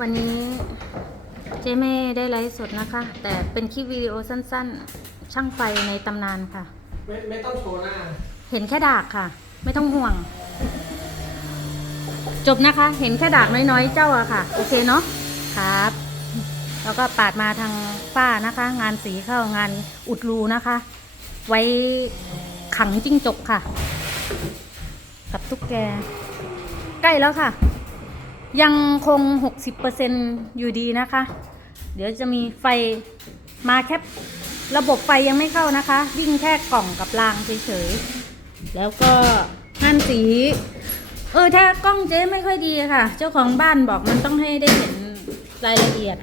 วันนี้เจ๊ไม่ได้ไลฟ์สดนะคะ แต่เป็นคลิปวิดีโอสั้นๆ ช่างไฟในตำนานค่ะ ไม่ไม่ต้องโชว์หน้า เห็นแค่ดากค่ะ ไม่ต้องห่วง จบนะคะ เห็นแค่ดากน้อยๆ เจ้าอะค่ะ โอเคเนาะครับ แล้วก็ปาดมาทางฝ้านะคะ งานสีเข้างานอุดรูนะคะ ไว้ขังจิ้งจกค่ะ กับตุ๊กแก ใกล้แล้วค่ะ ยังคง 60%อยู่ดีนะคะ เดี๋ยวจะมีไฟมาแค่ระบบไฟยังไม่เข้านะคะ วิ่งแค่กล่องกับรางเฉยๆ แล้วก็งานสี เออ ถ้ากล้องเจ๊ไม่ค่อยดีค่ะ เจ้าของบ้านบอกมันต้องให้ได้เห็นรายละเอียด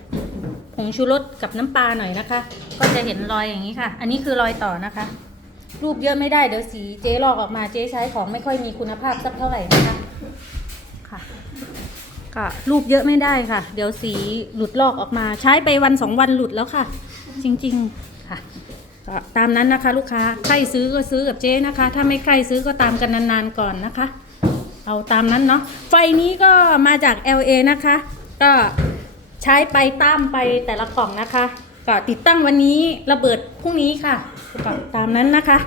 ผงชูรสกับน้ำปลาหน่อยนะคะ ก็จะเห็นรอยอย่างนี้ค่ะ อันนี้คือรอยต่อนะคะ รูปเยอะไม่ได้เดี๋ยวสีเจ๊ลอกออกมาเจ๊ใช้ของไม่ค่อยมีคุณภาพสักเท่าไหร่นะคะค่ะ ก็รูปเยอะไม่ได้ค่ะ เดี๋ยวสีหลุดลอกออกมาใช้ไปวันสองวันหลุดแล้วค่ะ จริงๆค่ะก็ตามนั้นนะคะลูกค้าใครซื้อก็ซื้อกับเจ๊นะคะ ถ้าไม่ใครซื้อก็ตามกันนานๆก่อนนะคะ เอาตามนั้นเนาะไฟนี้ก็มาจาก LA นะคะ ก็ใช้ไปตั้มไปแต่ละกล่องนะคะ ก็ติดตั้งวันนี้ระเบิดพรุ่งนี้ค่ะก็ตามนั้นนะคะ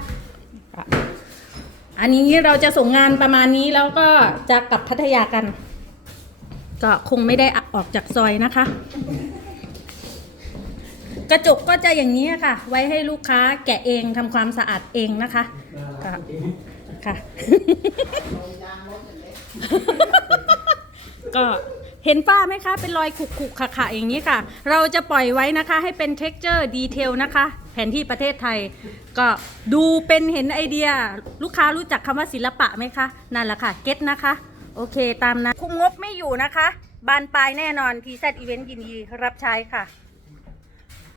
อันนี้เราจะส่งงานประมาณนี้แล้วก็จะกลับพัทยากัน ก็คงไม่ได้ออกจากซอยนะคะ กระจกก็จะอย่างนี้ค่ะ ไว้ให้ลูกค้าแกะเองทำความสะอาดเองนะคะน่ารักจริงค่ะ ก็เห็นฝ้าไหมคะ เป็นรอยขุกขุกขะขะอย่างนี้ค่ะ เราจะปล่อยไว้นะคะ ให้เป็น texture detail นะคะ แผนที่ประเทศไทย ก็ดูเป็นเห็นไอเดีย ลูกค้ารู้จักคำว่าศิลปะไหมคะ นั่นแหละค่ะ เก็ตนะคะ โอเคตามนะคุมงบไม่อยู่นะคะ บานปลายแน่นอน PZ Event ยินดีรับใช้ค่ะ